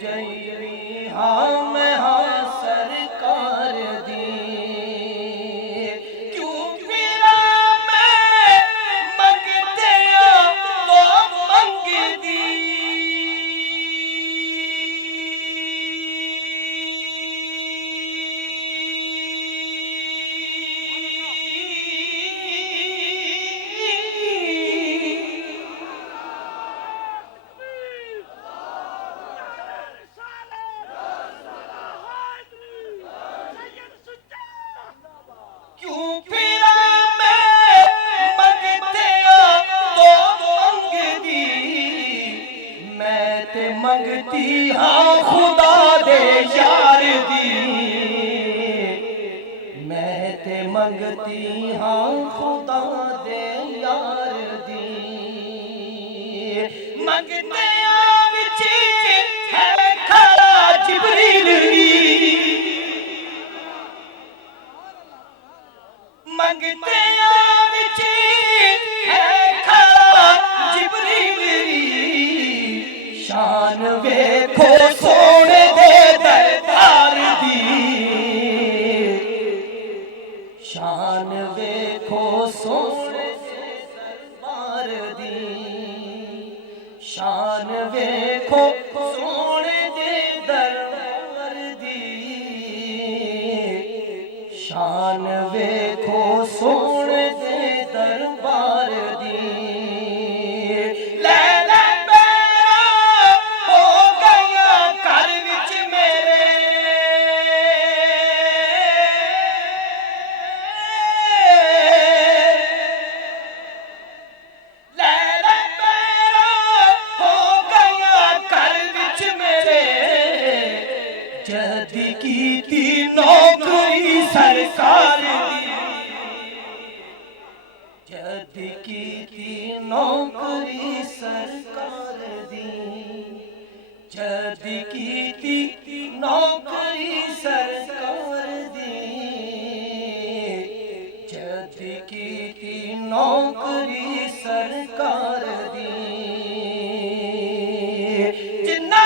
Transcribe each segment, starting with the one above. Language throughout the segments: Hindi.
जयवी हाँ मैं हाँ सरकार दी क्यों फिरा मैं मंगते तो मंग दी मंगती हाँ खुदा दे यार दी मैं ते मंगती हाँ खुदा दे यार दी मंगते विच है खड़ा जिबरील मंगते विच है खड़ा जिबरील शान वेखो सोने दे दरबार दी शान वेखो सोने दे दरबार दी शान वेखो सोने दे दरबार दी शान वेखो सोने दे दरबार दी जदी कीती नौकरी सरकार दी जदी कीती नौकरी सरकार दी जदी कीती नौकरी सरकार दी जदी कीती नौकरी सरकार दी जिन्ना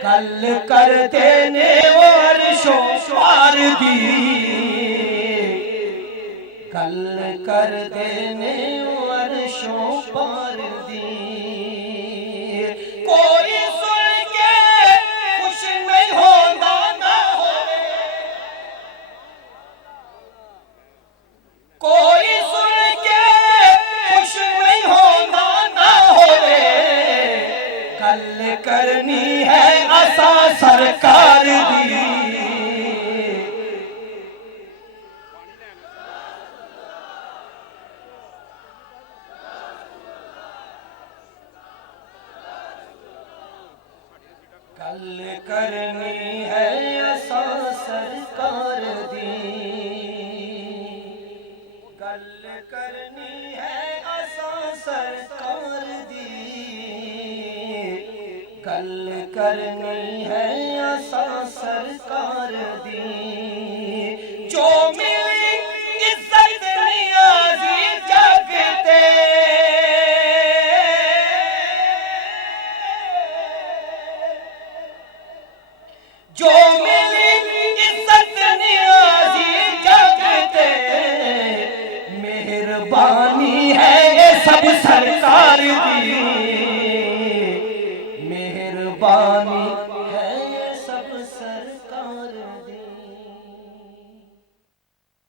गल कर देने अर्शों पार दी गल कर देने अर्शों पार दी कोई सुन के खुश नहीं होता ना होवे कोई सुन के खुश नहीं होता ना होवे गल करनी है असा सरकार दी गल करनी है असा सरकार दी गल करनी है असा सरकार दी गल करनी है असा सरकार दी जो मिली इज्जत नियाज़ी जगते जो मिली इज्जत नियाज़ी जगते मेहरबानी है ये सब सरकार दी मेहरबानी